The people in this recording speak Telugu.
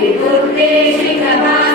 विदुर्ते श्रीकथा